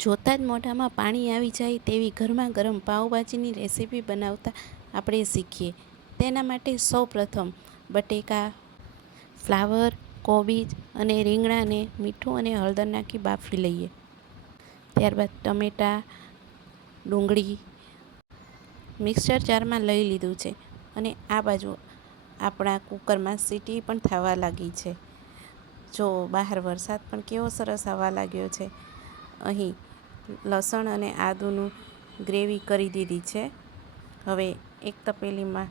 જોતાં જ મોઢામાં પાણી આવી જાય તેવી ગરમા ગરમ પાઉંભાજીની રેસીપી બનાવતા આપણે શીખીએ। તેના માટે સૌપ્રથમ બટેકા, ફ્લાવર, કોબીજ અને રીંગણાને મીઠું અને હળદર નાખી બાફી લઈએ। ત્યારબાદ ટમેટાં, ડુંગળી મિક્સર જારમાં લઈ લીધું છે અને આ બાજુ આપણા કુકરમાં સીટી પણ થવા લાગી છે। જો બહાર વરસાદ પણ કેવો સરસ આવવા લાગ્યો છે। અહીં લસણ અને આદુનું ગ્રેવી કરી દીધી છે। હવે એક તપેલીમાં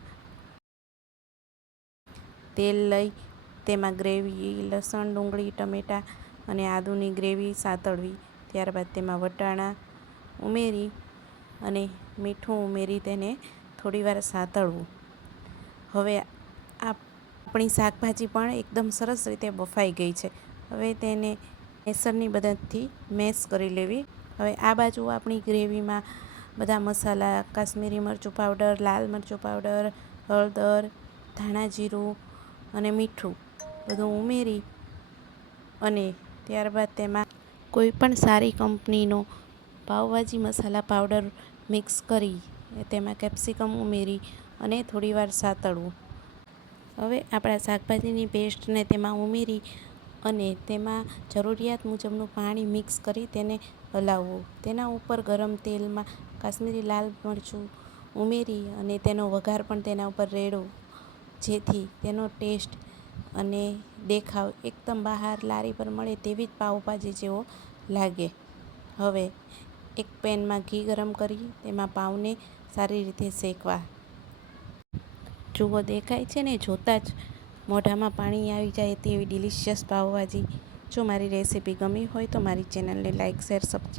તેલ લઈ તેમાં ગ્રેવી, લસણ, ડુંગળી, ટમેટાં અને આદુની ગ્રેવી સાતળવી। ત્યારબાદ તેમાં વટાણા ઉમેરી અને મીઠું ઉમેરી તેને થોડીવાર સાતળવું। હવે આપણી શાકભાજી પણ એકદમ સરસ રીતે બફાઈ ગઈ છે। હવે તેને મેસરની મદદથી મેશ કરી લેવી। હવે આ બાજુ આપણી ગ્રેવીમાં બધા મસાલા, કાશ્મીરી મરચું પાવડર, લાલ મરચું પાવડર, હળદર, ધાણા જીરું અને મીઠું બધું ઉમેરી અને ત્યારબાદ તેમાં કોઈ પણ સારી કંપનીનો પાવભાજી મસાલા પાવડર મિક્સ કરી તેમાં કેપ્સિકમ ઉમેરી અને થોડીવાર સાતળવું। હવે આપણા શાકભાજીની પેસ્ટને તેમાં ઉમેરી અને તેમાં જરૂરિયાત મુજબનું પાણી મિક્સ કરી તેને હલાવવું। તેના ઉપર ગરમ તેલમાં કાશ્મીરી લાલ મરચું ઉમેરી અને તેનો વઘાર પણ તેના ઉપર રેડવું, જેથી તેનો ટેસ્ટ અને દેખાવ એકદમ બહાર લારી પર મળે તેવી જ પાઉંભાજી જેવો લાગે। હવે એક પેનમાં ઘી ગરમ કરી તેમાં પાઉંને સારી રીતે શેકવા। જુઓ, દેખાય છે ને, જોતાં જ મોઢામાં પાણી આવી જાય તેવી ડિલિશિયસ પાઉંભાજી। જો મારી રેસીપી ગમી હોય તો મારી ચેનલને લાઇક, શેર, સબસ્ક્રાઈબ